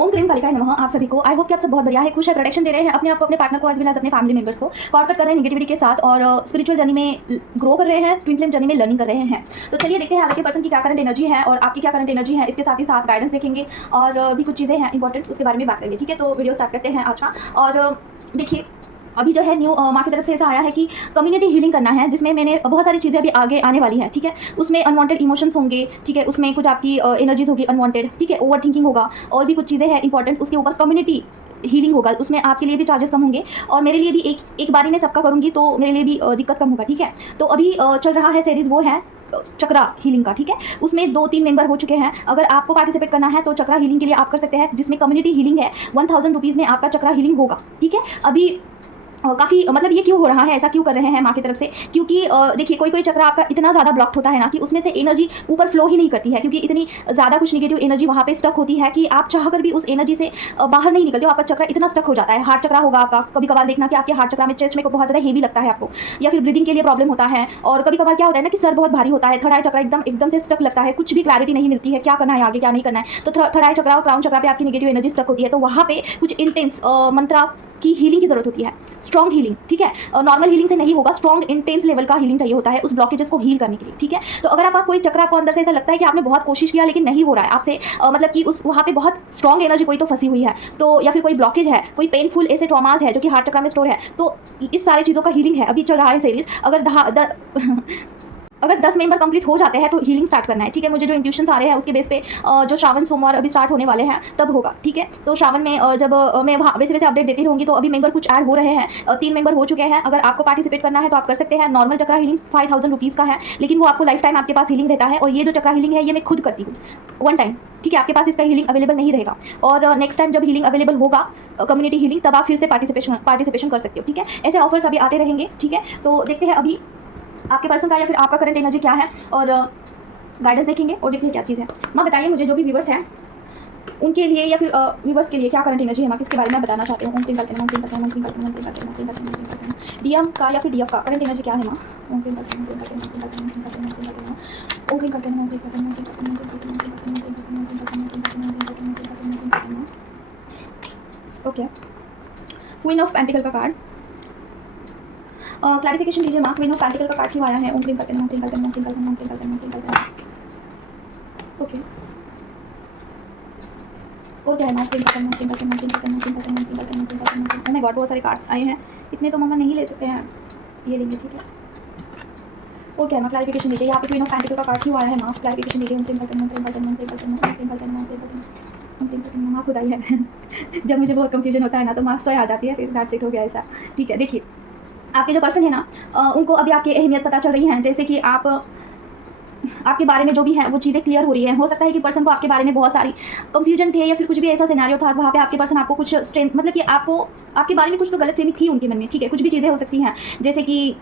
ओम cream कालिकाय नमः। आप सभी को आई होप कि आप सब बहुत बढ़िया है, खुश है, प्रोटेक्शन दे रहे हैं अपने आप को, अपने पार्टनर को, एज वेल एज अपने फैमिली मेंबर्स को कॉर्पोरेट कर रहे हैं नेगेटिविटी के साथ और स्पिरिचुअल जर्नी में ग्रो कर रहे हैं, ट्विन फ्लेम जर्नी में लर्निंग कर रहे हैं। तो चलिए देखते हैं आज के पर्सन की क्या करंट एनर्जी है और आपकी क्या करंट एनर्जी है, इसके साथ ही साथ गाइडेंस देखेंगे और भी कुछ चीज़ें हैं इंपॉर्टेंट, उसके बारे में बात करेंगे। ठीक है, तो वीडियो स्टार्ट करते हैं आज का। और देखिए अभी जो है न्यू माँ की तरफ से ऐसा आया है कि कम्युनिटी हीलिंग करना है, जिसमें मैंने बहुत सारी चीज़ें अभी आगे आने वाली हैं। ठीक है, उसमें अनवांटेड इमोशंस होंगे, ठीक है, उसमें कुछ आपकी एनर्जीज होगी अनवांटेड, ठीक है, ओवर थिंकिंग होगा और भी कुछ चीज़ें हैं इंपॉर्टेंट। उसके ऊपर कम्युनिटी हीलिंग होगा, उसमें आपके लिए भी चार्जेस कम होंगे और मेरे लिए भी एक बारी में सबका करूँगी तो मेरे लिए भी दिक्कत कम होगा। ठीक है, तो अभी चल रहा है सीरीज़, वो है चक्रा हीलिंग का। ठीक है, उसमें 2-3 मेंबर हो चुके हैं। अगर आपको पार्टिसिपेट करना है तो चक्रा हीलिंग के लिए आप कर सकते हैं, जिसमें कम्युनिटी हीलिंग है। 1000 रुपीज़ में आपका चक्रा हीलिंग होगा। ठीक है, अभी काफ़ी मतलब ये क्यों हो रहा है, ऐसा क्यों कर रहे हैं माँ की तरफ से, क्योंकि देखिए कोई चक्र आपका इतना ज़्यादा ब्लॉक्ड होता है ना कि उसमें से एनर्जी ऊपर फ्लो ही नहीं करती है, क्योंकि इतनी ज़्यादा कुछ निगेटिव एनर्जी वहाँ पे स्टक होती है कि आप चाहकर भी उस एनर्जी से बाहर नहीं निकलते हो। आपका चक्र इतना स्टक हो जाता है। हार्ट चक्र होगा आपका, कभी कभार देखना कि आपके हार्ट चक्र में चेस्ट में बहुत ज़्यादा हेवी लगता है आपको, या फिर ब्रीदिंग के लिए प्रॉब्लम होता है। और कभी कभार क्या होता है ना कि सर बहुत भारी होता है। थर्ड आई चक्र एकदम से स्टक लगता है, कुछ भी क्लैरिटी नहीं मिलती है क्या करना है आगे क्या नहीं करना है। तो थर्ड आई चक्र और क्राउन चक्र पे आपकी निगेटिव एनर्जी स्टक होती है, तो वहाँ पे कुछ इंटेंस मंत्रा की हीलिंग की जरूरत होती है, स्ट्रॉन्ग हीलिंग। ठीक है, नॉर्मल हीलिंग से नहीं होगा, स्ट्रॉन्ग इंटेंस लेवल का हीलिंग चाहिए होता है उस ब्लॉकेजेस को हील करने के लिए। ठीक है, तो अगर आपका कोई चक्र आपको अंदर से ऐसा लगता है कि आपने बहुत कोशिश किया लेकिन नहीं हो रहा है आपसे, मतलब कि उस वहाँ पे बहुत स्ट्रॉन्ग एनर्जी कोई तो फंसी हुई है, तो या फिर कोई ब्लॉकेज है, कोई पेनफुल ऐसे ट्रॉमाज है जो कि हार्ट चक्र में स्टोर है, तो इस सारी चीज़ों का हीलिंग है। अभी चल रहा है सीरीज। अगर 10 मेंबर कंप्लीट हो जाते हैं तो हीलिंग स्टार्ट करना है। ठीक है, मुझे जो इंट्यूशंस आ रहे हैं उसके बेस पे जो श्रावण सोमवार अभी स्टार्ट होने वाले हैं तब होगा। ठीक है, तो श्रावण में जब मैं वहाँ वैसे अपडेट देती रहूँगी, तो अभी मेंबर कुछ ऐड हो रहे हैं। 3 मेंबर हो चुके हैं। अगर आपको पार्टिसिपेट करना है तो आप कर सकते हैं। नॉर्मल चक्रा हीलिंग 5000 रुपीज़ का है, लेकिन वो आपको लाइफ टाइम आपके पास हीलिंग रहता है। और ये जो चक्रा हीलिंग है ये मैं खुद करती हूँ वन टाइम। ठीक है, आपके पास इसका हीलिंग अवेलेबल नहीं रहेगा और नेक्स्ट टाइम जब हीलिंग अवेलेबल होगा कम्युनिटी हीलिंग, तब आप फिर से पार्टिसिपेशन कर सकते हो। ठीक है, ऐसे ऑफर्स अभी आते रहेंगे। ठीक है, तो देखते हैं अभी आपके पर्सन का या फिर आपका करंट एनर्जी क्या है और गाइडेंस देखेंगे और देखते हैं क्या चीज़ है। माँ बताइए मुझे, जो भी व्यूवर्स हैं उनके लिए या फिर व्यूवर्स के लिए क्या करंट एनर्जी है माँ, किसके बारे में बताना चाहते हो। डीएम का या फिर डीएफ का करंट एनर्जी क्या है माँ। ओके, क्वीन ऑफ पेंटिकल का कार्ड, क्लैरिफिकेशन दीजिए माँ, क्वीन ऑफ पेंटिकल का कार्ड क्यों आया है। ओके, और क्या है माँ। ओह गॉड, बहुत सारे कार्ड्स आए हैं, इतने तो मम्मा नहीं ले सकते हैं, ये लेंगे। ठीक है, और क्या है माँ, क्लैरिफिकेशन दीजिए। यहाँ पे क्वीन ऑफ पेंटिकल का कार्ड क्यों आया है माँ, क्लैरिफिकेशन दीजिए। माँ खुद आई है जब मुझे बहुत कंफ्यूजन होता है ना तो माँ स्वयं आ जाती है, फिर दैट्स इट, हो गया ऐसा। ठीक है, देखिए आपके जो पर्सन है ना उनको अभी आपकी अहमियत पता चल रही है, जैसे कि आपके बारे में जो भी है वो चीज़ें क्लियर हो रही है। हो सकता है कि पर्सन को आपके बारे में बहुत सारी कंफ्यूजन थे या फिर कुछ भी ऐसा सिनेरियो था वहाँ पे आपके पर्सन आपको कुछ स्ट्रेंथ, मतलब कि आपके बारे में कुछ तो गलतफहमी थी उनके मन में। ठीक है, कुछ भी चीज़ें हो सकती हैं, जैसे कि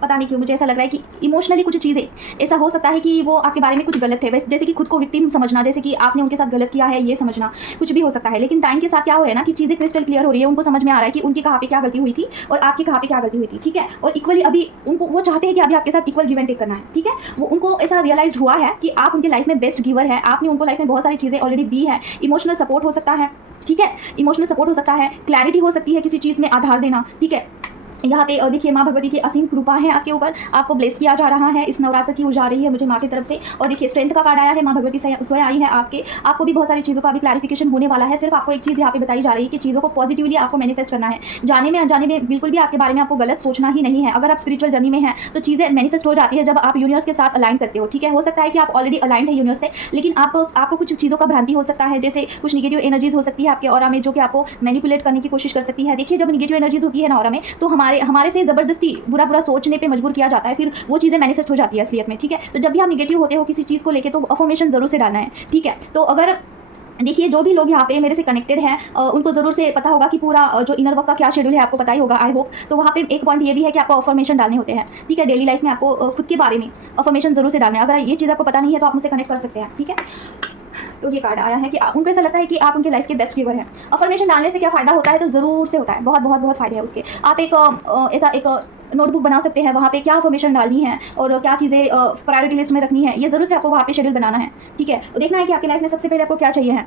पता नहीं क्यों मुझे ऐसा लग रहा है कि इमोशनली कुछ चीज़ें ऐसा हो सकता है कि वो आपके बारे में कुछ गलत थे, वैसे जैसे कि खुद को विक्टिम समझना, जैसे कि आपने उनके साथ गलत किया है ये समझना, कुछ भी हो सकता है। लेकिन टाइम के साथ क्या हो रहा है ना कि चीज़ें क्रिस्टल क्लियर हो रही है, उनको समझ में आ रहा है कि उनकी कहाँ पे क्या गलती हुई थी और आपकी कहाँ पे क्या गलती हुई थी। ठीक है, और इक्वली अभी उनको वो चाहते हैं कि अभी आपके साथ इक्वल गिव एंड टेक करना है। ठीक है, वो उनको ऐसा रियलाइज हुआ है कि आप उनके लाइफ में बेस्ट गिवर है, आपने उनको लाइफ में बहुत सारी चीज़ें ऑलरेडी दी है। इमोशनल सपोर्ट हो सकता है, ठीक है, इमोशनल सपोर्ट हो सकता है, क्लैरिटी हो सकती है, किसी चीज़ में आधार देना। ठीक है, यहाँ पे देखिए माँ भगवती की असीम कृपा है आपके ऊपर, आपको ब्लेस किया जा रहा है। इस नवरात्र की ऊर्जा आ रही है मुझे माँ की तरफ से। और देखिए स्ट्रेंथ का कार्ड आया है, माँ भगवती स्वयं आई है आपको भी बहुत सारी चीज़ों का अभी क्लैरिफिकेशन होने वाला है। सिर्फ आपको एक चीज़ यहाँ पे बताई जा रही है कि चीज़ों को पॉजिटिवली आपको मैनिफेस्ट करना है। जाने में अनजाने में बिल्कुल भी आपके बारे में आपको गलत सोचना ही नहीं है। अगर आप स्पिरिचुअल जर्नी में हैं तो चीज़ें मैनिफेस्ट हो जाती है जब आप यूनिवर्स के साथ अलाइन करते हो। ठीक है, हो सकता है कि आप ऑलरेडी अलाइंड है यूनिवर्स से, लेकिन आपको कुछ चीज़ों का भ्रांति हो सकता है, जैसे कुछ निगेटिव एनर्जीज हो सकती है आपके ऑरा में जो कि आपको मैनिपुलेट करने की कोशिश कर सकती है। देखिए जब निगेटिव एनर्जीज होती है ना ऑरा में, तो हमारे से जबरदस्ती बुरा सोचने पे मजबूर किया जाता है, फिर वो चीज़ें मैनिफेस्ट हो जाती है असलियत में। ठीक है, तो जब भी आप निगेटिव होते हो किसी चीज़ को लेके तो अफर्मेशन जरूर से डालना है। ठीक है, तो अगर देखिए जो भी लोग यहाँ पे मेरे से कनेक्टेड हैं उनको ज़रूर से पता होगा कि पूरा जो इनर वर्क का क्या शेड्यूल है आपको पता ही होगा आई होप। तो वहाँ पे एक पॉइंट ये भी है कि आपको अफर्मेशन डालने होते हैं। ठीक है, डेली लाइफ में आपको खुद के बारे में अफर्मेशन जरूर से डालना है। अगर ये चीज़ आपको पता नहीं है तो आप मुझसे कनेक्ट कर सकते हैं। ठीक है, तो ये कार्ड आया है कि उनको ऐसा लगता है कि आप उनके लाइफ के बेस्ट गिवर हैं। अफर्मेशन डालने से क्या फ़ायदा होता है, तो ज़रूर से होता है, बहुत फ़ायदे हैं उसके। आप ऐसा एक नोटबुक बना सकते हैं, वहाँ पे क्या इन्फॉर्मेशन डालनी है और क्या चीज़ें प्रायोरिटी लिस्ट में रखनी है, ये ज़रूर से आपको वहाँ पे शेड्यूल बनाना है। ठीक है, देखना है कि आपकी लाइफ में सबसे पहले आपको क्या चाहिए है।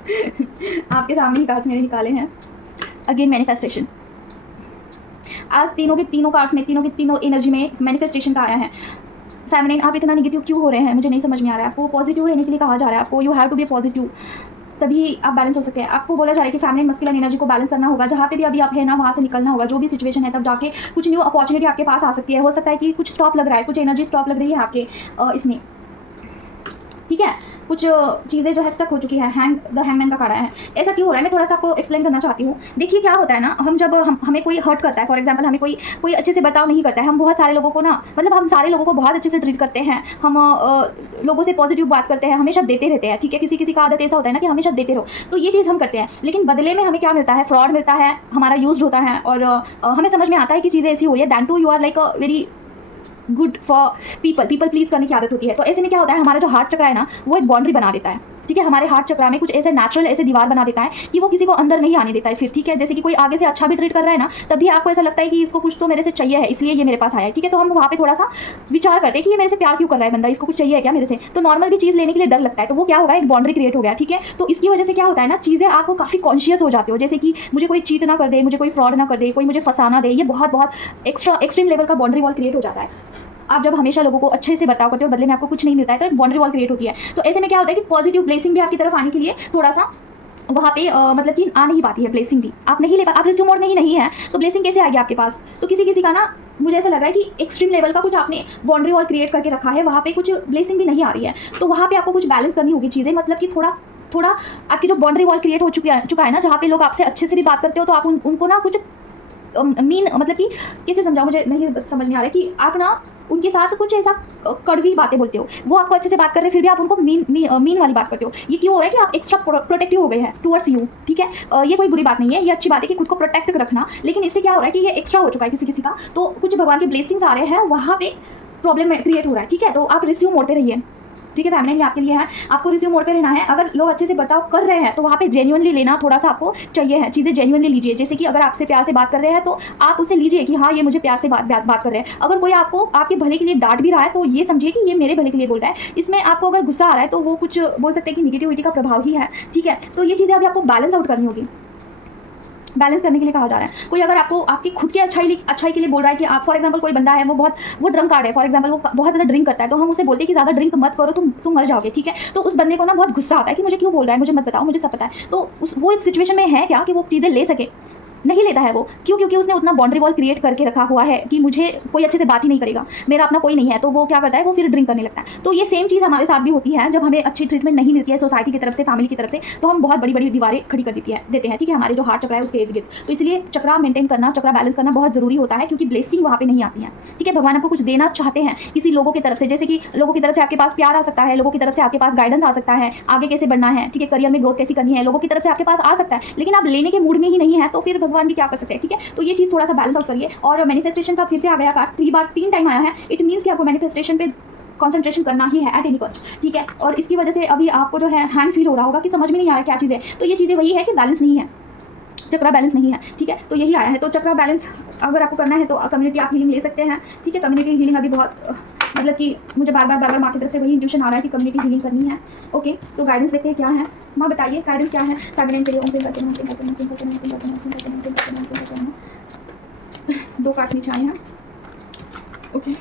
आपके सामने ही कार्ड्स मैंने निकाले हैं। Again manifestation. आज तीनों के तीनों कार्ड्स में, तीनों की तीनों एनर्जी में मैनिफेस्टेशन का आया है। फेमिनिन, आप इतना नेगेटिव क्यों हो रहे हैं, मुझे नहीं समझ में आ रहा है। आपको पॉजिटिव रहने के लिए कहा जा रहा है, आपको you have to be positive, तभी आप बैलेंस हो सकते हैं। आपको बोला जा रहा है कि फेमिनिन मस्कुलिन एनर्जी को बैलेंस करना होगा। जहाँ पे भी अभी आप है ना, वहाँ से निकलना होगा। जो भी सिचुएशन है, तब जाके कुछ न्यू अपॉर्चुनिटी आपके पास आ सकती है। हो सकता है कि कुछ स्टॉप लग रहा है, कुछ एनर्जी स्टॉप लग रही है आपके इसमें, ठीक है। कुछ चीज़ें जो है स्टक हो चुकी है। द हैंगमैन का कार्ड है। ऐसा क्यों हो रहा है, मैं थोड़ा सा आपको एक्सप्लेन करना चाहती हूँ। देखिए क्या होता है ना, हम जब हमें कोई हर्ट करता है, फॉर एग्जांपल हमें कोई अच्छे से बर्ताव नहीं करता है, हम बहुत सारे लोगों को ना, मतलब हम सारे लोगों को बहुत अच्छे से ट्रीट करते हैं, हम लोगों से पॉजिटिव बात करते हैं, हमेशा देते रहते हैं, ठीक है। किसी किसी का आदत ऐसा होता है ना कि हमेशा देते रहो, तो ये चीज़ हम करते हैं। लेकिन बदले में हमें क्या मिलता है, फ्रॉड मिलता है, हमारा यूज होता है, और हमें समझ में आता है कि चीज़ें ऐसी हो रही है। Then to you are like a very good for people please करने की आदत होती है। तो ऐसे में क्या होता है, हमारा जो हार्ट चक्र है ना, वो एक बाउंड्री बना देता है, ठीक है। हमारे हार्ट चक्र में कुछ ऐसे नेचुरल ऐसे दीवार बना देता है कि वो किसी को अंदर नहीं आने देता है फिर, ठीक है। जैसे कि कोई आगे से अच्छा भी ट्रीट कर रहा है ना, तभी आपको ऐसा लगता है कि इसको कुछ तो मेरे से चाहिए है, इसलिए ये मेरे पास आया है, ठीक है। तो हम वहाँ पे थोड़ा सा विचार करते हैं कि ये मेरे से प्यार क्यों कर रहा है बंदा, इसको कुछ चाहिए है क्या मेरे से। तो नॉर्मल भी चीज़ लेने के लिए डर लगता है, तो वो क्या होगा, एक बाउंड्री क्रिएट हो गया, ठीक है। तो इसकी वजह से क्या होता है ना, चीज़ें आपको काफ़ी कॉन्शियस हो जाते हो। जैसे कि मुझे कोई चीट ना कर दे, मुझे कोई फ्रॉड ना कर दे, कोई मुझे फंसाना दे, ये बहुत एक्सट्रीम लेवल का बाउंड्री वॉल क्रिएट हो जाता है। आप जब हमेशा लोगों को अच्छे से बर्ताव करते हो और बदले में आपको कुछ नहीं मिलता है, तो एक बाउंड्री वॉल क्रिएट होती है। तो ऐसे में क्या होता है कि पॉजिटिव ब्लेसिंग भी आपकी तरफ आने के लिए थोड़ा सा वहाँ पे मतलब कि आ नहीं पाती है ब्लेसिंग भी, आप नहीं ले पा, आप रिसीव मोड में ही नहीं है, तो ब्लेसिंग कैसे आएगी आपके पास। तो किसी का ना, मुझे ऐसा लग रहा है कि एक्सट्रीम लेवल का कुछ आपने बाउंड्री वॉल क्रिएट करके रखा है, वहाँ पे कुछ ब्लेसिंग भी नहीं आ रही है। तो वहाँ पे आपको कुछ बैलेंस करनी होगी चीज़ें, मतलब कि थोड़ा आपकी जो बाउंड्री वॉल क्रिएट हो चुका है ना, जहाँ पे लोग आपसे अच्छे से भी बात करते हो, तो आप उनको ना कुछ मतलब कि कैसे समझाओ, मुझे नहीं समझ में आ रहा है कि आप ना उनके साथ कुछ ऐसा कड़वी बातें बोलते हो। वो आपको अच्छे से बात कर रहे हैं, फिर भी आप उनको मीन वाली बात करते हो। ये क्यों हो रहा है कि आप एक्स्ट्रा प्रोटेक्टिव हो गए हैं टुवर्ड्स यू, ठीक है। ये कोई बुरी बात नहीं है, ये अच्छी बात है कि खुद को प्रोटेक्ट रखना। लेकिन इससे क्या हो रहा है कि ये एक्स्ट्रा हो चुका है किसी का, तो कुछ भगवान के ब्लेसिंग्स आ रहे हैं, वहाँ पे प्रॉब्लम क्रिएट हो रहा है, ठीक है। तो आप रिसीव मोड पे रहिए, ठीक है। फेमिनिन आपके लिए है, आपको रिसीव मोड पे रहना है। अगर लोग अच्छे से बर्ताव कर रहे हैं, तो वहाँ पे जेन्युइनली लेना थोड़ा सा आपको चाहिए है, चीज़ें जेन्युइनली लीजिए। जैसे कि अगर आपसे प्यार से बात कर रहे हैं, तो आप उससे लीजिए कि हाँ, ये मुझे प्यार से बात कर रहे हैं। अगर कोई आपको आपके भले के लिए डांट भी रहा है, तो ये समझिए कि ये मेरे भले के लिए बोल रहा है। इसमें आपको अगर गुस्सा आ रहा है, तो वो कुछ बोल सकते हैं कि निगेटिविटी का प्रभाव ही है, ठीक है। तो ये चीज़ें अभी आपको बैलेंस आउट करनी होगी, बैलेंस करने के लिए कहा जा रहा है। कोई अगर आपको आपकी खुद की अच्छाई के लिए बोल रहा है कि आप, फॉर एग्जांपल कोई बंदा है, वो ड्रंक कार्ड है, फॉर एग्जांपल वो बहुत ज़्यादा ड्रिंक करता है, तो हम उसे बोलते हैं कि ज़्यादा ड्रिंक मत करो, तुम मर जाओगे, ठीक है। तो उस बंदे को ना बहुत गुस्सा आता है कि मुझे क्यों बोल रहा है, मुझे मत बताओ, मुझे सब पता है। तो वो इस सिचुएशन में है क्या कि वो चीज़ें ले सके, नहीं लेता है वो, क्यों, क्योंकि उसने उतना बाउंड्री वॉल क्रिएट करके रखा हुआ है कि मुझे कोई अच्छे से बात ही नहीं करेगा, मेरा अपना कोई नहीं है। तो वो क्या करता है, वो फिर ड्रिंक करने लगता है। तो ये सेम चीज़ हमारे साथ भी होती है, जब हमें अच्छी ट्रीटमेंट नहीं मिलती है सोसाइटी की तरफ से, फैमिली की तरफ से, तो हम बहुत बड़ी दीवारें खड़ी कर देते हैं, ठीक है, हमारे जो हार्ट चक्र है उसके इर्द गिर्द। तो इसलिए चक्रा मेंटेन करना, चक्रा बैलेंस करना बहुत जरूरी होता है, क्योंकि ब्लेसिंग वहाँ पे नहीं आती है, ठीक है। भगवान आपको कुछ देना चाहते हैं किसी लोगों की तरफ से, जैसे कि लोगों की तरफ से आपके पास प्यार आ सकता है, लोगों की तरफ से आपके पास गाइडेंस आ सकता है, आगे कैसे बढ़ना है, ठीक है, करियर में ग्रोथ कैसी करनी है, लोगों की तरफ से आपके पास आ सकता है। लेकिन आप लेने के मूड में ही नहीं है, तो फिर भगवान भी क्या कर सकते हैं, ठीक है। तो ये चीज़ थोड़ा सा बैलेंस आउट करिए। और मैनिफेस्टेशन का फिर से आ गया कार्ड, 3 टाइम आया है। इट मीन्स कि आपको मैनिफेस्टेशन पे कंसंट्रेशन करना ही है एट एनी कॉस्ट, ठीक है। और इसकी वजह से अभी आपको जो है हैंग फील हो रहा होगा कि समझ में नहीं आ रहा क्या चीज़ है। तो ये चीज़ें वही है कि बैलेंस नहीं है, चक्रा बैलेंस नहीं है, ठीक है। तो यही आया है। तो चक्रा बैलेंस अगर आपको करना है, तो कम्युनिटी आप हीलिंग ले सकते हैं, ठीक है। कम्युनिटी हीलिंग अभी बहुत मतलब कि मुझे बार बार माँ की तरफ से वही इंट्यूशन आ रहा है कि कम्युनिटी हीलिंग करनी है। ओके, तो गाइडेंस देखते हैं क्या है। माँ बताइए गाइडेंस क्या है फेमिनिन के लिए। 2 कार्ड्स नीचे आए हैं। ओके,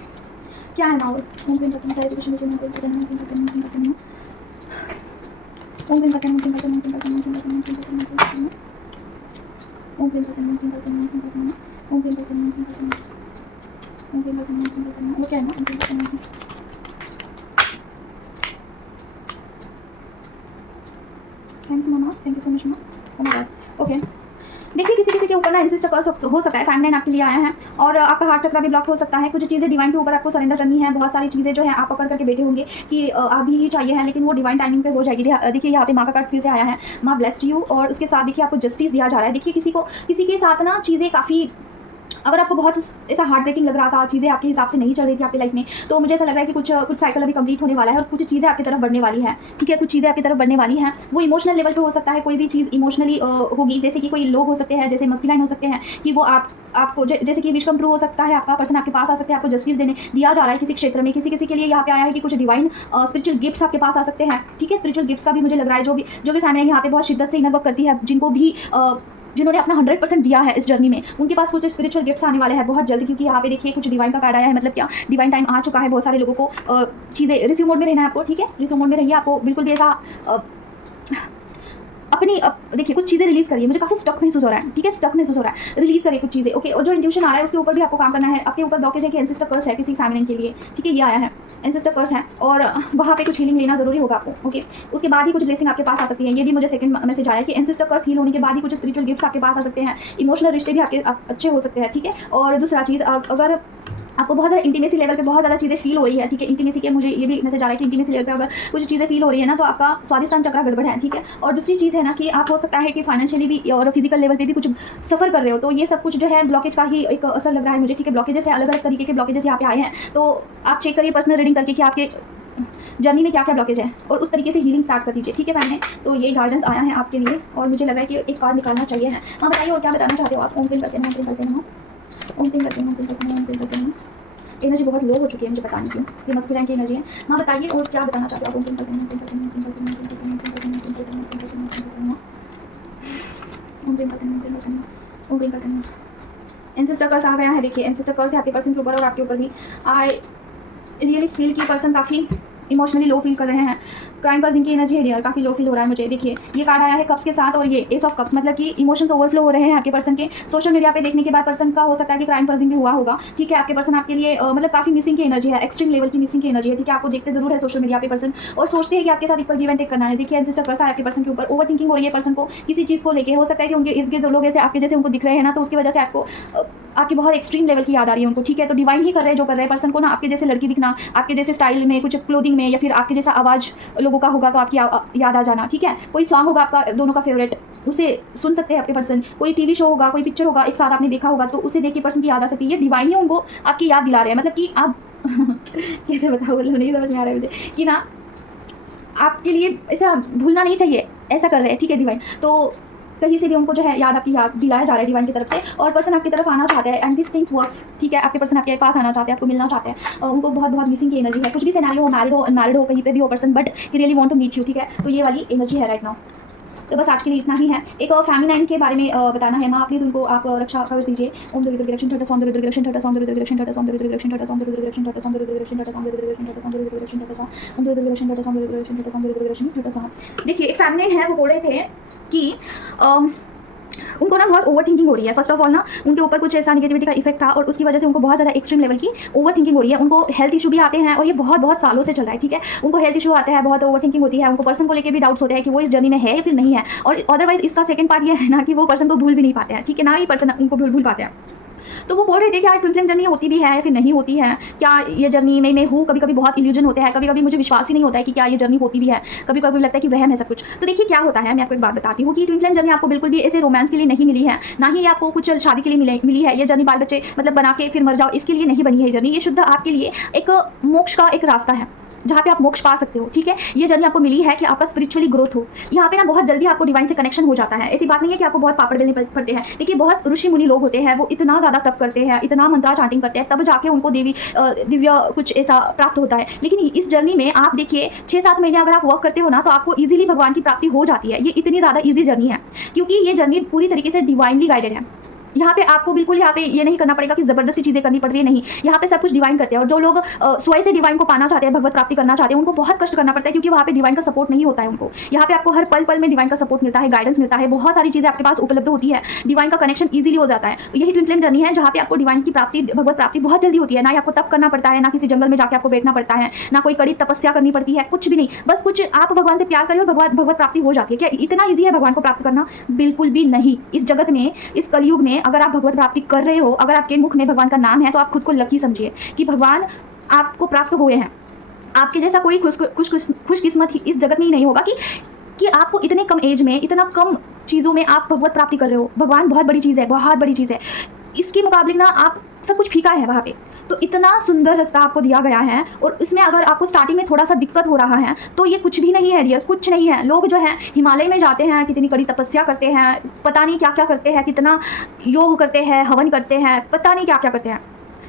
क्या है माँ? ओम ग्रीन करते हैं एजुकेशन मुझे ओम वो क्या है ना? Thanks mama, thank you so much माँ। ओके, देखिए किसी के ऊपर ना इंसिस्ट हो सकता है, फेमिनिन आपके लिए आया है, और आपका हार्ट चक्र भी ब्लॉक हो सकता है। कुछ चीज़ें डिवाइन के ऊपर आपको सरेंडर करनी है। बहुत सारी चीज़ें जो है आप पकड़ करके बैठे होंगे कि अभी ही चाहिए है, लेकिन वो डिवाइन टाइमिंग पे हो जाएगी। देखिए यहाँ पे माँ का कार्ड फिर से आया है, माँ ब्लेस्ड यू, और उसके साथ देखिए आपको जस्टिस दिया जा रहा है। देखिए किसी के साथ ना चीज़ें काफ़ी अगर आपको बहुत ऐसा हार्ट ब्रेकिंग लग रहा था, चीज़ें आपके हिसाब से नहीं चल रही थी आपकी लाइफ में, तो मुझे ऐसा लग रहा है कि कुछ साइकिल अभी कंप्लीट होने वाला है और कुछ चीज़ें आपकी तरफ बढ़ने वाली है, ठीक है। कुछ चीज़ें आपकी तरफ बढ़ने वाली हैं, वो इमोशनल लेवल पे हो सकता है, कोई भी चीज़ इमोशनली होगी, जैसे कि कोई लोग हो सकते हैं, जैसे मस्कुलाइन हो सकते हैं कि वो आपको जैसे कि विश कम ट्रू हो सकता है, आपका पर्सन आपके पास आ सकते हैं, आपको जस्टिस देने दिया जा रहा है किसी क्षेत्र में, किसी के लिए यहाँ पे आया है कि कुछ डिवाइन स्पिरिचुअल गिफ्ट्स आपके पास आ सकते हैं, ठीक है। स्पिरिचुअल गिफ्ट्स का भी मुझे लग रहा है, जो भी फैमिली यहाँ पे बहुत शिद्दत से इनर वर्क करती है, जिन्होंने अपना 100% दिया है इस जर्नी में, उनके पास कुछ स्पिरिचुअल गिफ्ट्स आने वाले हैं बहुत जल्द, क्योंकि यहाँ पे देखिए कुछ डिवाइन का कार्ड आया है, मतलब क्या डिवाइन टाइम आ चुका है। बहुत सारे लोगों को चीज़ें रिसीव मोड में रहना है आपको, ठीक है, रिसीव मोड में रहिए, आपको बिल्कुल भी ऐसा देखिए कुछ चीज़ें रिलीज़ करिए, मुझे काफ़ी स्टक महसूस हो रहा है, ठीक है, स्टक महसूस हो रहा है, रिलीज़ करिए कुछ चीज़ें, ओके। और जो इंट्यूशन आ रहा है उसके ऊपर भी आपको काम करना है, आपके ऊपर ब्लॉकेज है कि एंसेस्टर कर्स है किसी फैमिली के लिए, ठीक है, ये आया है एंसेस्टर कर्स है, और वहाँ पे कुछ हीलिंग लेना ज़रूरी होगा आपको, ओके। उसके बाद ही कुछ ब्लेसिंग आपके पास आ सकती है, ये भी मुझे सेकंड मैसेज आया कि एंसेस्टर कर्स हील होने के बाद ही कुछ स्पिरिचुअल गिफ्ट्स आपके पास आ सकते हैं, इमोशनल रिश्ते भी आपके अच्छे हो सकते हैं, ठीक है। और दूसरा चीज़, अगर आपको बहुत ज़्यादा इंटीमेसी लेवल पे बहुत ज़्यादा चीज़ें फील हो रही है, ठीक है, इंटीमेसी के मुझे ये भी मैसेज आ रहा है कि इंटीमेसी लेवल पे अगर कुछ चीज़ें फील हो रही है ना, तो आपका स्वादिष्टान चक्र गड़बड़ है, ठीक है। और दूसरी चीज़ है ना कि आप हो सकता है कि फाइनेंशियली भी और फिजिकल लेवल पे भी कुछ सफ़र कर रहे हो, तो ये सब कुछ जो है ब्लॉकेज का ही एक असर लग रहा है मुझे, ठीक है। ब्लॉकेजेस है, अलग अलग तरीके के ब्लॉकेजेस यहाँ पे आए हैं, तो आप चेक करिए पर्सनल रीडिंग करके कि आपके जर्नी में क्या क्या ब्लॉकेज है, और उस तरीके से हीलिंग स्टार्ट कर दीजिए, ठीक है फैमिली। तो ये गाइडेंस आया है आपके लिए, और मुझे लग रहा है कि एक कार्ड निकालना चाहिए है। हाँ बताइए और क्या बताना चाहते हो आप। ओम पिन करते हैं, ओम पिन करते हैं, ओम पिन करते हैं, ओम पिन करते हैं, ओम पिन करते हैं। एनर्जी बहुत लो हो चुकी है, मुझे पता नहीं क्यों, ये मस्कुलाइन की एनर्जी है। हाँ बताइए और क्या बताना चाहते हो आप। एंसेस्टर कर्स आ गया है, देखिए एंसेस्टर कर्स है आपके पर्सन के ऊपर और आपके ऊपर भी। आई रियली फील की पर्सन काफ़ी इमोशनली लो फील कर रहे हैं। क्राइम पर्सन की एनर्जी है डियर, काफ़ी लो फील हो रहा है मुझे। देखिए ये कार्ड आया है कप्स के साथ, और ये एस ऑफ कप्स, मतलब कि इमोशंस ओवरफ्लो हो रहे हैं आपके पर्सन के। सोशल मीडिया पे देखने के बाद पर्सन का हो सकता है कि क्राइम पर्सन भी हुआ होगा, ठीक है। आपके पर्सन आपके लिए मतलब काफ़ी मिसिंग की एनर्जी है, एक्सट्रीम लेवल की मिसिंग की एनर्जी है, ठीक है। आपको देखते जरूर है सोशल मीडिया पे पर्सन, और सोचते हैं कि आपके साथ इक्वल गिव एंड टेक करना है। देखिए एंसेस्टर कर्स है आपके पर्सन के ऊपर, ओवर थिंकिंग हो रही है पर्सन को किसी चीज़ को लेकर। हो सकता है कि उनके इर्द गिर्द लोग ऐसे आपके जैसे उनको दिख रहे हैं ना, तो उसकी वजह से आपको आपकी बहुत एक्सट्रीम लेवल की याद आ रही है उनको, ठीक है। तो डिवाइन ही कर रहे हैं जो कर रहे हैं पर्सन को ना, आपके जैसे लड़की दिखना, आपके जैसे स्टाइल में, कुछ क्लोथिंग में, या फिर आपके जैसा आवाज़ लोगों का होगा तो आपकी याद आ जाना, ठीक है। कोई सॉन्ग होगा आपका दोनों का फेवरेट, उसे सुन सकते हैं आपके पर्सन। कोई टीवी शो होगा, कोई पिक्चर होगा एक साथ आपने देखा होगा, तो उसे देख के पर्सन की याद आ सकती है। ये डिवाइन ही उनको आपकी याद दिला रहे हैं, मतलब कि आप कैसे बताओ, नहीं समझ में आ रहा है मुझे कि ना आपके लिए ऐसा भूलना नहीं चाहिए, ऐसा कर रहे हैं, ठीक है डिवाइन। तो कहीं से भी उनको जो है याद दिलाया जा रहा है डिवाइन की तरफ से, और पर्सन आपकी तरफ आना चाहते हैं, एंड दिस थिंग्स वर्क्स, ठीक है। आपके पर्सन आपके पास आना चाहते हैं, आपको मिलना चाहते हैं, उनको बहुत बहुत मिसिंग की एनर्जी है। कुछ भी सिनेरियो हो, मैरिड हो अनमैरिड हो, कहीं पे भी हो person, but he really want to meet you, ठीक है। तो ये वाली एनर्जी है राइट नाउ। तो बस आज के लिए इतना ही है। एक फैमिली के बारे में बताना है। माँ प्लीज़ उनको आप रक्षा कवच दीजिए। ओम दुर्गा डायरेक्शन ठटा सौंदर्य डायरेक्शन ठटा सौंदर्य डायरेक्शन ठटा सौंदर्य डायरेक्शन ठटा सौंदर्य डायरेक्शन ठटा सौंदर्य डायरेक्शन ठटा सौंदर्य डायरेक्शन ठटा सौंदर्य डायरेक्शन ठटा सौंदर्य डायरेक्शन ठटा सौंदर्य डायरेक्शन ठटा सौंदर्य डायरेक्शन ठटा सौंदर्य। देखिए एक फैमिली है, वो बोल रहे थे कि उनको ना बहुत ओवर थिंकिंग हो रही है। फर्स्ट ऑफ ऑल ना उनके ऊपर कुछ ऐसा निगेटिविटी का इफेक्ट था, और उसकी वजह से उनको बहुत ज़्यादा एक्सट्रीम लेवल की ओवर थिंकिंग हो रही है। उनको हेल्थ इशू भी आते हैं, और ये बहुत बहुत सालों से चल रहा है, ठीक है। उनको हेल्थ इशू आता है, बहुत ओवर थिंकिंग होती है, उनको पर्सन को लेकर भी डाउट्स होते हैं कि वो इस जर्नी में है या फिर नहीं है। और अदरवाइज इसका सेकंड पार्ट ये है ना कि वो पर्सन को भूल भी नहीं पाते हैं, ठीक है, ना ही पर्सन उनको भूल पाते हैं। तो वो बोल रहे थे क्या ट्विन फ्लेम जर्नी होती भी है या फिर नहीं होती है, क्या ये जर्नी में मैं हूँ। कभी कभी बहुत इल्यूजन होते हैं, कभी कभी मुझे विश्वास ही नहीं होता है कि क्या ये जर्नी होती भी है, कभी कभी लगता है कि वहम है सब कुछ। तो देखिए क्या होता है, मैं आपको एक बात बताती हूँ कि ट्विन फ्लेम जर्नी आपको बिल्कुल भी ऐसे रोमांस के लिए नहीं मिली है, ना ही आपको कुछ शादी के लिए मिली है। ये जर्नी बाल बच्चे मतलब बना के फिर मर जाओ, इसके लिए नहीं बनी है ये जर्नी। ये शुद्ध आपके लिए एक मोक्ष का एक रास्ता है, जहाँ पे आप मोक्ष पा सकते हो, ठीक है। ये जर्नी आपको मिली है कि आपका स्पिरिचुअली ग्रोथ हो। यहाँ पे ना बहुत जल्दी आपको डिवाइन से कनेक्शन हो जाता है। ऐसी बात नहीं है कि आपको बहुत पापड़ बेलने पड़ते हैं। देखिए बहुत ऋषि मुनि लोग होते हैं, वो इतना ज़्यादा तप करते हैं, इतना मंत्रा चांटिंग करते हैं, तब जाके उनको दिव्य कुछ ऐसा प्राप्त होता है। लेकिन इस जर्नी में आप देखिए 6-7 महीने अगर आप वर्क करते हो ना, तो आपको ईजिली भगवान की प्राप्ति हो जाती है। ये इतनी ज़्यादा ईजी जर्नी है, क्योंकि ये जर्नी पूरी तरीके से डिवाइनली गाइडेड है। यहाँ पे आपको बिल्कुल यहाँ पे ये नहीं करना पड़ेगा कि ज़बरदस्ती चीज़ें करनी पड़ रही है, नहीं। यहाँ पे सब कुछ डिवाइन करते हैं, और जो लोग स्वयं से डिवाइन को पाना चाहते हैं, भगवत प्राप्ति करना चाहते हैं, उनको बहुत कष्ट करना पड़ता है, क्योंकि वहाँ पे डिवाइन का सपोर्ट नहीं होता है उनको। यहाँ पे आपको हर पल पल में डिवाइन का सपोर्ट मिलता है, गाइडेंस मिलता है, बहुत सारी चीज़ें आपके पास उपलब्ध होती है, डिवाइन का कनेक्शन ईजिली हो जाता है। यही ट्विन फ्लेम जर्नी है, जहाँ पे आपको डिवाइन की प्राप्ति, भगवत प्राप्ति बहुत जल्दी होती है। ना ही आपको तप करना पड़ता है, ना किसी जंगल में जाकर आपको बैठना पड़ता है, ना कोई कड़ी तपस्या करनी पड़ती है, कुछ भी नहीं। बस कुछ आप भगवान से प्यार करिए और भगवत प्राप्ति हो जाती है। क्या इतना ईजी है भगवान को प्राप्त करना? बिल्कुल भी नहीं। इस जगत में, इस कलयुग में अगर आप भगवत प्राप्ति कर रहे हो, अगर आपके मुख में भगवान का नाम है, तो आप खुद को लकी समझिए कि भगवान आपको प्राप्त हुए हैं। आपके जैसा कोई खुशकिस्मत इस जगत में ही नहीं होगा कि आपको इतने कम एज में, इतना कम चीज़ों में आप भगवत प्राप्ति कर रहे हो। भगवान बहुत बड़ी चीज़ है, बहुत बड़ी चीज़ है। इसके मुकाबले ना आप सब कुछ फीका है वहाँ पे। तो इतना सुंदर रास्ता आपको दिया गया है, और इसमें अगर आपको स्टार्टिंग में थोड़ा सा दिक्कत हो रहा है तो ये कुछ भी नहीं है डियर, कुछ नहीं है। लोग जो है हिमालय में जाते हैं, कितनी कड़ी तपस्या करते हैं, पता नहीं क्या क्या करते हैं, कितना योग करते हैं, हवन करते हैं, पता नहीं क्या क्या करते हैं,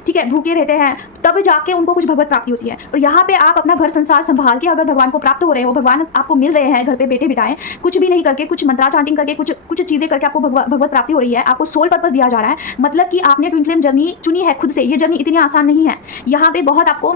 ठीक है, भूखे रहते हैं, तब जाके उनको कुछ भगवत प्राप्ति होती है। और यहाँ पे आप अपना घर संसार संभाल के अगर भगवान को प्राप्त हो रहे हो, भगवान आपको मिल रहे हैं घर पे बैठे बिठाए, कुछ भी नहीं करके, कुछ मंत्रा चांटिंग करके, कुछ कुछ चीज़ें करके आपको भगवत प्राप्ति हो रही है, आपको सोल पर्पस दिया जा रहा है, मतलब कि आपने ट्विन फ्लेम जर्नी चुनी है खुद से। ये जर्नी इतनी आसान नहीं है। यहाँ पे बहुत आपको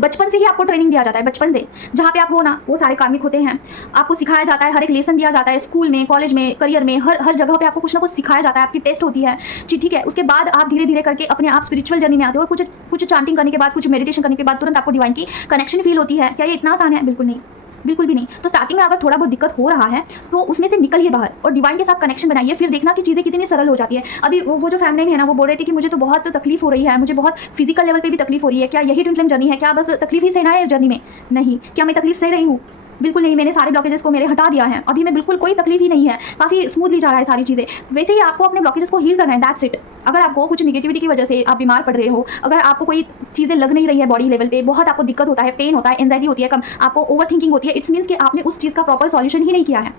बचपन से ही आपको ट्रेनिंग दिया जाता है, बचपन से जहाँ पे आप हो ना, वो सारे कार्मिक होते हैं, आपको सिखाया जाता है, हर एक लेसन दिया जाता है, स्कूल में, कॉलेज में, करियर में, हर जगह पे आपको कुछ ना कुछ सिखाया जाता है, आपकी टेस्ट होती है जी, ठीक है। उसके बाद आप धीरे धीरे करके अपने आप स्पिरिचुअल जर्नी में आते हो, और कुछ चांटिंग करने के बाद, कुछ मेडिटेशन करने के बाद तुरंत आपको डिवाइन की कनेक्शन फील होती है। क्या ये इतना आसान है? बिल्कुल नहीं, बिल्कुल भी नहीं। तो स्टार्टिंग में अगर थोड़ा बहुत दिक्कत हो रहा है तो उसमें से निकलिए बाहर और डिवाइन के साथ कनेक्शन बनाइए, फिर देखना कि चीज़ें कितनी सरल हो जाती है। अभी वो जो फैमिली है ना, वो बोल रहे थे कि मुझे तो बहुत तकलीफ हो रही है, मुझे बहुत फिजिकल लेवल पे भी तकलीफ हो रही है। क्या यही ट्विन फ्लेम जर्नी है? क्या बस तकलीफ ही सहना है इस जर्नी में? नहीं। क्या मैं तकलीफ सह रही हूँ? बिल्कुल नहीं। मैंने सारे ब्लॉकेजेस को मेरे हटा दिया है, अभी मैं बिल्कुल कोई तकलीफ ही नहीं है, काफ़ी स्मूथली जा रहा है सारी चीज़ें। वैसे ही आपको अपने ब्लॉकेजेस को हील करना है, दैट्स इट। अगर आपको कुछ निगेटिविटी की वजह से आप बीमार पड़ रहे हो, अगर आपको कोई चीज़ें लग नहीं रही है बॉडी लेवल पे, बहुत आपको दिक्कत होता है, पेन होता है, एंजाइटी होती है, कम आपको ओवर थिंकिंग होती है, इट्स मीन्स कि आपने उस चीज़ का प्रॉपर सॉल्यूशन ही नहीं किया है,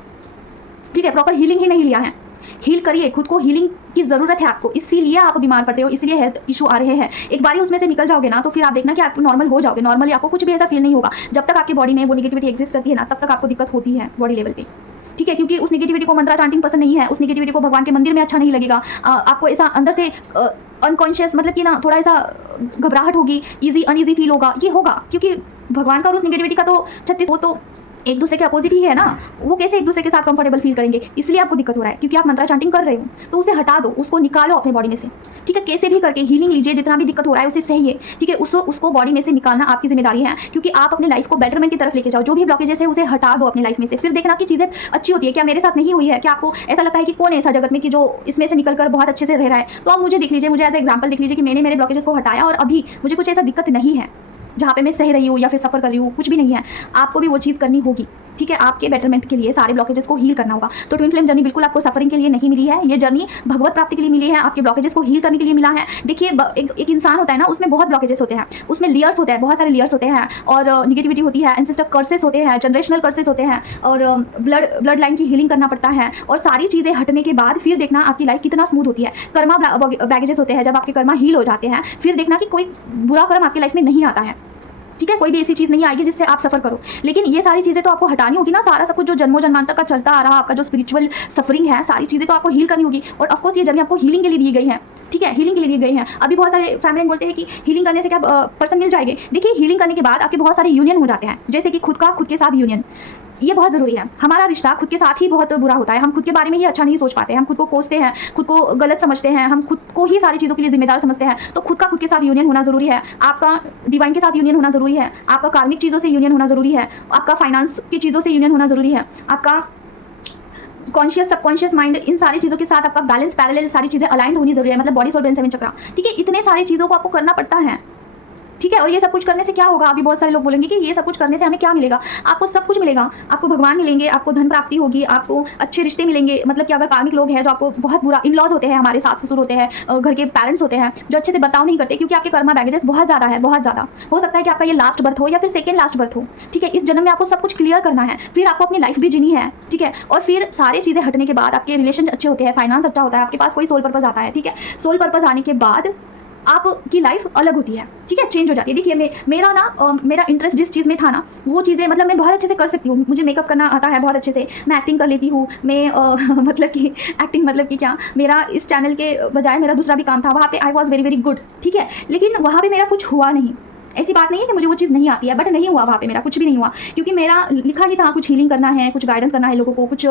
ठीक है, प्रॉपर हीलिंग ही नहीं लिया है। हील करिए, खुद को हीलिंग की ज़रूरत है आपको, इसीलिए आप बीमार पड़ रहे हो, इसलिए हेल्थ इशू आ रहे हैं। एक बार उसमें से निकल जाओगे ना तो फिर आप देखना कि आप नॉर्मल हो जाओगे। नॉर्मली आपको कुछ भी ऐसा फील नहीं होगा। जब तक आपकी बॉडी में वो निगेटिविटी एग्जिस्ट करती है ना, तब तक आपको दिक्कत होती है बॉडी लेवल पे, ठीक है, क्योंकि उस निगेटिविटी को मंत्रा चांटिंग पसंद नहीं है, उस निगेटिविटी को भगवान के मंदिर में अच्छा नहीं लगेगा। आपको ऐसा अंदर से अनकॉन्शियस, मतलब कि ना थोड़ा ऐसा घबराहट होगी, ईजी अनईजी फील होगा, ये होगा क्योंकि भगवान का और उस निगेटिविटी का तो 36 वो तो एक दूसरे के अपोजिट ही है ना, वो कैसे एक दूसरे के साथ कंफर्टेबल फील करेंगे? इसलिए आपको दिक्कत हो रहा है क्योंकि आप मंत्रा चांटिंग कर रहे हो। तो उसे हटा दो, उसको निकालो अपने बॉडी में से, ठीक है, कैसे भी करके हीलिंग लीजिए, जितना भी दिक्कत हो रहा है उसे सहिए, ठीक है, उसको बॉडी में से निकालना आपकी जिम्मेदारी है, क्योंकि आप अपनी लाइफ को बेटरमेंट की तरफ लेके जाओ। जो भी ब्लॉकेजेस है उसे हटा दो अपनी लाइफ में से, फिर देखना कि चीज़ें अच्छी होती है। क्या मेरे साथ नहीं हुई है? क्या आपको ऐसा लगता है कि कौन है ऐसा जगत में कि जो इसमें से निकल कर बहुत अच्छे से रह रहा है? तो आप मुझे देख लीजिए, मुझे एज एग्जाम्पल देख लीजिए कि मैंने मेरे ब्लॉकेजेस को हटाया और अभी मुझे कुछ ऐसा दिक्कत नहीं है जहाँ पे मैं सह रही हूँ या फिर सफ़र कर रही हूँ, कुछ भी नहीं है। आपको भी वो चीज़ करनी होगी, ठीक है, आपके बेटरमेंट के लिए सारे ब्लॉकेजेस को हील करना होगा। तो ट्विन फ्लेम जर्नी बिल्कुल आपको सफरिंग के लिए नहीं मिली है, ये जर्नी भगवत प्राप्ति के लिए मिली है, आपके ब्लॉकेजेस को हील करने के लिए मिला है। देखिए, एक इंसान होता है ना, उसमें बहुत ब्लॉकेजेस होते हैं, उसमें लेयर्स होते हैं, बहुत सारे लेयर्स होते हैं, और निगेटिविटी होती है, एंसेस्टर कर्सेस होते हैं, जनरेशनल कर्सेस होते हैं, और ब्लड लाइन की हीलिंग करना पड़ता है, और सारी चीज़ें हटने के बाद फिर देखना आपकी लाइफ कितना स्मूथ होती है। कर्मा बैगेजेस होते हैं, जब आपके कर्मा हील हो जाते हैं फिर देखना कि कोई बुरा कर्म आपकी लाइफ में नहीं आता है, ठीक है, कोई भी ऐसी चीज़ नहीं आएगी जिससे आप सफ़र करो। लेकिन ये सारी चीज़ें तो आपको हटानी होगी ना, सारा सब कुछ जो जन्मों जन्मांतर का चलता आ रहा आपका जो स्पिरिचुअल सफरिंग है, सारी चीज़ें तो आपको हील करनी होगी। और ऑफकोर्स ये जर्नी आपको हीलिंग के लिए दी गई है, ठीक है, हीलिंग के लिए दी गई है। अभी बहुत सारे फैमिली बोलते हैं कि हीलिंग करने से क्या पर्सन मिल जाएंगे। देखिए, हीलिंग करने के बाद आपके बहुत सारे यूनियन हो जाते हैं, जैसे कि खुद के साथ यूनियन, ये बहुत ज़रूरी है। हमारा रिश्ता खुद के साथ ही बहुत बुरा होता है, हम खुद के बारे में ही अच्छा नहीं सोच पाते, हम खुद को कोसते हैं, खुद को गलत समझते हैं, हम खुद को ही सारी चीज़ों के लिए जिम्मेदार समझते हैं। तो खुद के साथ यूनियन होना ज़रूरी है, आपका डिवाइन के साथ यूनियन होना ज़रूरी है, आपका कार्मिक चीज़ों से यूनियन होना ज़रूरी है, आपका फाइनेंस की चीज़ों से यूनियन होना ज़रूरी है, आपका कॉन्शियस सबकॉन्शियस माइंड, इन सारी चीज़ों के साथ आपका बैलेंस पैरेलल सारी चीज़ें अलाइंड होनी जरूरी है, मतलब बॉडी सोल ब्रेन सेवन चक्रा, ठीक है, इतने सारी चीज़ों को आपको करना पड़ता है, ठीक है। और ये सब कुछ करने से क्या होगा? अभी बहुत सारे लोग बोलेंगे कि ये सब कुछ करने से हमें क्या मिलेगा? आपको सब कुछ मिलेगा, आपको भगवान मिलेंगे, आपको धन प्राप्ति होगी, आपको अच्छे रिश्ते मिलेंगे, मतलब कि अगर कार्मिक लोग हैं जो आपको बहुत बुरा, इन लॉज होते हैं, हमारे सास ससुर होते हैं, घर के पेरेंट्स होते हैं जो अच्छे से बर्ताव नहीं करते, क्योंकि आपके कर्मा बैगेजेस बहुत ज़्यादा है, बहुत ज़्यादा। हो सकता है कि आपका ये लास्ट बर्थ हो या फिर सेकेंड लास्ट बर्थ हो, ठीक है, इस जन्म में आपको सब कुछ क्लियर करना है, फिर आपको अपनी लाइफ भी जीनी है, ठीक है। और फिर सारी चीज़ें हटने के बाद आपके रिलेशन अच्छे होते हैं, फाइनेंस अच्छा होता है, आपके पास कोई सोल पर्पस आता है, ठीक है। सोल पर्पस आने के बाद आपकी लाइफ अलग होती है, ठीक है, चेंज हो जाती है। देखिए, मेरा इंटरेस्ट जिस चीज़ में था ना, वो चीज़ें मतलब मैं बहुत अच्छे से कर सकती हूँ, मुझे मेकअप करना आता है बहुत अच्छे से, मैं एक्टिंग कर लेती हूँ, मैं मतलब कि एक्टिंग मतलब कि क्या, मेरा इस चैनल के बजाय मेरा दूसरा भी काम था, वहाँ पे I was very very good, ठीक है, लेकिन वहाँ पे मेरा कुछ हुआ नहीं। ऐसी बात नहीं है कि मुझे वो चीज़ नहीं आती है, बट नहीं हुआ वहाँ पे, मेरा कुछ भी नहीं हुआ, क्योंकि मेरा लिखा ही था कुछ हीलिंग करना है, कुछ गाइडेंस करना है लोगों को, कुछ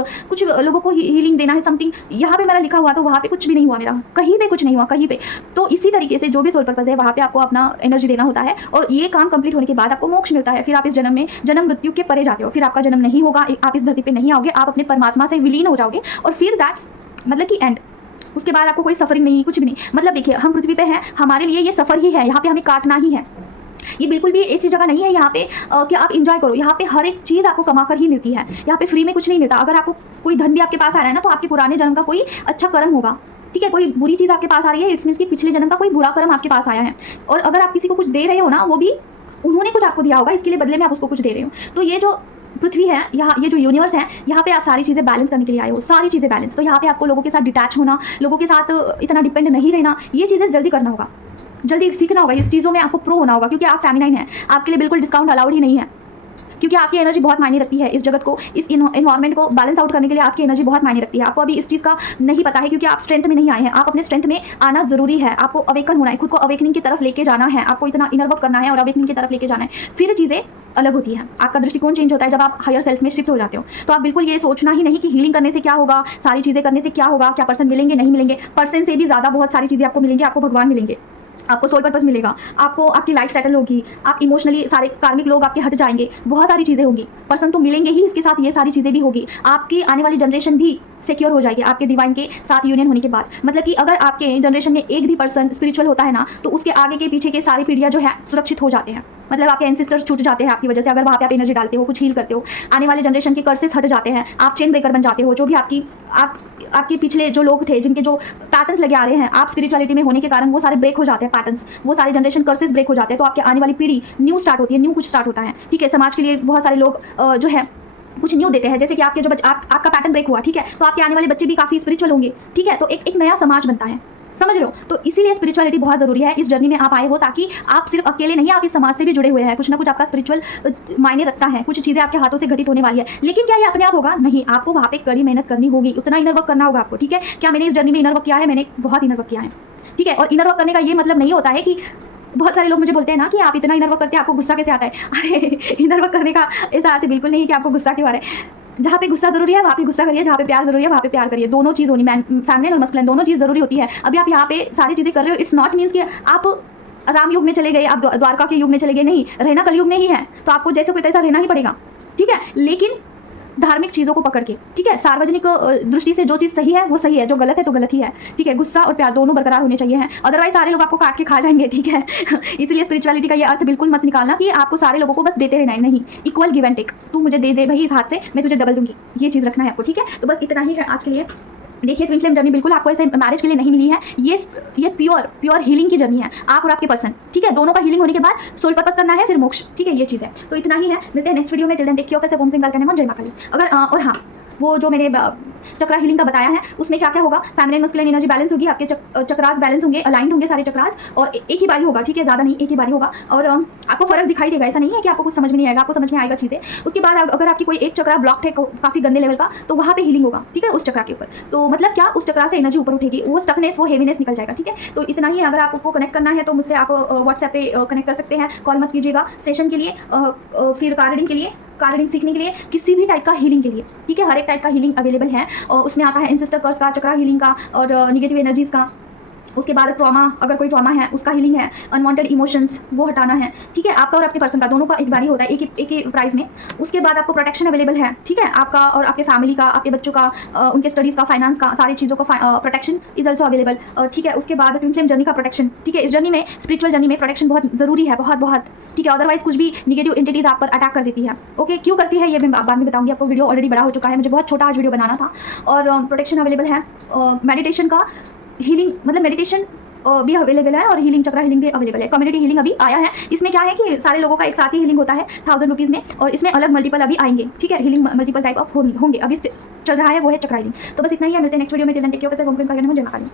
लोगों को हीलिंग देना है, समथिंग यहाँ पे मेरा लिखा हुआ, तो वहाँ पे कुछ भी नहीं हुआ मेरा, कहीं पे कुछ नहीं हुआ, कहीं पे। तो इसी तरीके से जो भी सोल पर्पस है वहाँ पे आपको अपना एनर्जी देना होता है, और ये काम कंप्लीट होने के बाद आपको मोक्ष मिलता है। फिर आप इस जन्म में जन्म मृत्यु के परे जाते हो, फिर आपका जन्म नहीं होगा, आप इस धरती पर नहीं आओगे, आप अपने परमात्मा से विलीन हो जाओगे, और फिर दैट्स मतलब कि एंड। उसके बाद आपको कोई सफरिंग नहीं, कुछ भी नहीं। मतलब देखिए, हम पृथ्वी पे हैं, हमारे लिए ये सफ़र ही है, यहाँ पे हमें काटना ही है। ये बिल्कुल भी ऐसी जगह नहीं है यहाँ पे कि आप इंजॉय करो, यहाँ पे हर एक चीज़ आपको कमा कर ही मिलती है, यहाँ पे फ्री में कुछ नहीं मिलता। अगर आपको कोई धन भी आपके पास आ रहा है ना, तो आपके पुराने जन्म का कोई अच्छा कर्म होगा, ठीक है, कोई बुरी चीज़ आपके पास आ रही है, इट्स मीन्स कि पिछले जन्म का कोई बुरा कर्म आपके पास आया है। और अगर आप किसी को कुछ दे रहे हो ना, वो भी उन्होंने कुछ आपको दिया होगा, इसके लिए बदले में आप उसको कुछ दे रहे हो। तो ये जो पृथ्वी है, यहाँ ये जो यूनिवर्स है, यहाँ पे आप सारी चीज़ें बैलेंस करने के लिए आए हो, सारी चीज़ें बैलेंस। तो यहाँ पे आपको लोगों के साथ डिटैच होना, लोगों के साथ इतना डिपेंड नहीं रहना, ये चीज़ें जल्दी करना होगा, जल्दी सीखना होगा, इस चीज़ों में आपको प्रो होना होगा, क्योंकि आप फेमिनाइन है, आपके लिए बिल्कुल डिस्काउंट अलाउड ही नहीं है, क्योंकि आपकी एनर्जी बहुत मायने रखती है। इस जगत को, इस इन्वायरमेंट को बैलेंस आउट करने के लिए आपकी एनर्जी बहुत मायने रखती है। आपको अभी इस चीज़ का नहीं पता है, क्योंकि आप स्ट्रेंथ में नहीं आए हैं। आप अपने स्ट्रेंथ में आना जरूरी है, आपको अवेकन होना है, खुद को अवेकनिंग की तरफ लेके जाना है, आपको इतना इनर वर्क करना है और अवेकनिंग की तरफ लेके जाना है, फिर चीज़ें अलग होती है। आपका दृष्टिकोण चेंज होता है जब आप हायर सेल्फ में शिफ्ट हो जाते हो। तो आप बिल्कुल ये सोचना ही नहीं कि हीलिंग करने से क्या होगा, सारी चीज़ें करने से क्या होगा, क्या पर्सन मिलेंगे नहीं मिलेंगे। पर्सन से भी ज़्यादा बहुत सारी चीज़ें आपको मिलेंगी, आपको भगवान मिलेंगे, आपको सोल पर्पस मिलेगा, आपको आपकी लाइफ सेटल होगी, आप इमोशनली सारे कार्मिक लोग आपके हट जाएंगे, बहुत सारी चीज़ें होंगी। पर्सन तो मिलेंगे ही, इसके साथ ये सारी चीज़ें भी होगी। आपकी आने वाली जनरेशन भी सिक्योर हो जाएगी आपके डिवाइन के साथ यूनियन होने के बाद। मतलब कि अगर आपके जनरेशन में एक भी पर्सन स्पिरिचुअल होता है ना, तो उसके आगे के पीछे के सारी पीढ़ियाँ जो है सुरक्षित हो जाते हैं। मतलब आपके एंसेस्टर्स छूट जाते हैं आपकी वजह से, अगर वहाँ पे आप एनर्जी डालते हो, कुछ हील करते हो, आने वाले जनरेशन के कर्सेस हट जाते हैं, आप चेन ब्रेकर बन जाते हो। जो भी आपके पिछले जो लोग थे, जिनके जो पैटर्न्स लगे आ रहे हैं, आप स्पिरिचुअलिटी में होने के कारण वो सारे ब्रेक हो जाते हैं पैटर्न्स, वो सारे जनरेशन कर्सेस ब्रेक हो जाते हैं। तो आपके आने वाली पीढ़ी न्यू स्टार्ट होती है, न्यू कुछ स्टार्ट होता है। ठीक है, समाज के लिए बहुत सारे लोग जो है कुछ न्यू देते हैं। जैसे कि आपके जो आपका पैटर्न ब्रेक हुआ, ठीक है, तो आपके आने वाले बच्चे भी काफ़ी स्पिरिचुअल होंगे। ठीक है, तो एक नया समाज बनता है, समझ लो। तो इसीलिए स्पिरिचुअलिटी बहुत ज़रूरी है। इस जर्नी में आप आए हो ताकि आप सिर्फ अकेले नहीं, आप इस समाज से भी जुड़े हुए हैं। कुछ ना कुछ आपका स्पिरिचुअल मायने रखता है, कुछ चीज़ें आपके हाथों से घटित होने वाली है। लेकिन क्या ये अपने आप होगा? नहीं, आपको वहाँ पे कड़ी मेहनत करनी होगी, उतना इनर वर्क करना होगा आपको। ठीक है, क्या मैंने इस जर्नी में इनर वर्क किया है? मैंने बहुत इनर वर्क किया है। ठीक है, और इनर वर्क करने का ये मतलब नहीं होता है कि बहुत सारे लोग मुझे बोलते हैं ना कि आप इतना इनर वर्क करते हैं, आपको गुस्सा कैसे आता है? अरे इनर वर्क करने का ऐसा अर्थ बिल्कुल नहीं है कि आपको गुस्सा क्यों आ रहा है। जहाँ पे गुस्सा जरूरी है वहाँ पे गुस्सा करिए, जहाँ पे प्यार जरूरी है वहाँ पे प्यार करिए। दोनों चीज़ होनी, फैमिली और मस्कुलिन दोनों चीज़ जरूरी होती है। अभी आप यहाँ पे सारी चीज़ें कर रहे हो, इट्स नॉट मीन्स कि आप राम युग में चले गए, आप द्वारका के युग में चले गए। नहीं, रहना कलयुग में ही है, तो आपको जैसे कोई तैसा रहना ही पड़ेगा। ठीक है, लेकिन धार्मिक चीज़ों को पकड़ के। ठीक है, सार्वजनिक दृष्टि से जो चीज़ सही है वो सही है, जो गलत है तो गलत ही है। ठीक है, गुस्सा और प्यार दोनों बरकरार होने चाहिए हैं, अदरवाइज सारे लोग आपको काट के खा जाएंगे। ठीक है इसलिए स्पिरिचुअलिटी का ये अर्थ बिल्कुल मत निकालना कि आपको सारे लोगों को बस देते रहना है। नहीं, इक्वल गिव एंड टेक। तू मुझे दे दे भाई इस हाथ से, मैं तुझे डबल दूंगी, ये चीज़ रखना है आपको। ठीक है, तो बस इतना ही है आज के लिए। देखिए, ट्विन फ्लेम जर्नी बिल्कुल आपको ऐसे मैरिज के लिए नहीं मिली है, ये प्योर हीलिंग की जर्नी है, आप और आपके पर्सन। ठीक है, दोनों का हीलिंग होने के बाद सोल पर्पस करना है, फिर मोक्ष। ठीक है, ये चीज़ है। तो इतना ही है, मिलते हैं नेक्स्ट वीडियो में। Till then take care of yourself. ओम क्लीं काल कन्या जय मां काली। अगर और हाँ, वो जो मैंने चक्रा हीलिंग का बताया है, उसमें क्या क्या होगा, फैमिली मस्कुलिन एनर्जी बैलेंस होगी, आपके चक्रास बैलेंस होंगे, अलाइंड होंगे सारे चक्रास, और एक ही बारी होगा। ठीक है, ज़्यादा नहीं, एक ही बारी होगा, और आपको फर्क दिखाई देगा। ऐसा नहीं है कि आपको कुछ समझ में नहीं आएगा, आपको समझ में आएगा चीज़ें। उसके बाद अगर आपकी कोई एक चक्रा ब्लॉक है काफ़ी गंदे लेवल का, तो वहाँ पे हीलिंग होगा। ठीक है, उस चक्रा के ऊपर, तो मतलब क्या, उस चक्रा से एनर्जी ऊपर उठेगी, वो स्टकनेस, वो हेवीनेस निकल जाएगा। ठीक है, तो इतना ही। अगर आपको कनेक्ट करना है तो मुझसे आप व्हाट्सएप पे कनेक्ट कर सकते हैं, कॉल मत कीजिएगा सेशन के लिए, फिर कार्डिंग के लिए, कार्डिंग सीखने के लिए, किसी भी टाइप का हीलिंग के लिए। ठीक है, हर एक टाइप का हीलिंग अवेलेबल है, और उसमें आता है एंसेस्टर कर्स का, चक्रा हीलिंग का, और निगेटिव एनर्जीज का। उसके बाद ट्रॉमा, अगर कोई ट्रॉमा है उसका हीलिंग है, अनवांटेड इमोशंस वो हटाना है। ठीक है, आपका और आपके पर्सन का दोनों का एक बारी होता है, एक ही प्राइस में। उसके बाद आपको प्रोटेक्शन अवेलेबल है। ठीक है, आपका और आपके फैमिली का, आपके बच्चों का, उनके स्टडीज़ का, फाइनेंस का, सारी चीज़ों का प्रोटेक्शन इज ऑल्सो अवेलेबल। ठीक है, उसके बाद ट्विन फ्लेम जर्नी का प्रोटेक्शन। ठीक है, इस जर्नी में, स्पिरिचुअल जर्नी में प्रोटेक्शन बहुत ज़रूरी है, बहुत बहुत। ठीक है, अदरवाइज कुछ भी निगेटिव एंटिटीज आप पर अटैक कर देती है। ओके, क्यों करती है ये मैं बाद में बताऊंगी आपको। वीडियो ऑलरेडी बड़ा हो चुका है, मुझे बहुत छोटा आज वीडियो बनाना था। और प्रोटेक्शन अवेलेबल है, मेडिटेशन का, हीलिंग मतलब मेडिटेशन भी अवेलेबल है, और हीलिंग, चक्रा हीलिंग भी अवेलेबल है। कम्युनिटी हीलिंग अभी आया है, इसमें क्या है कि सारे लोगों का एक साथ ही हीलिंग होता है 1000 रुपीज़ में, और इसमें अलग मल्टीपल अभी आएंगे। ठीक है, हीलिंग मल्टीपल टाइप ऑफ होंगे, अभी चल रहा है, वो है चक्रा हीलिंग। तो बस इतना ही है, मिलते हैं नेक्स्ट वीडियो में। Till then take care of yourself. ओम क्लीं काल कन्या जय मां काली।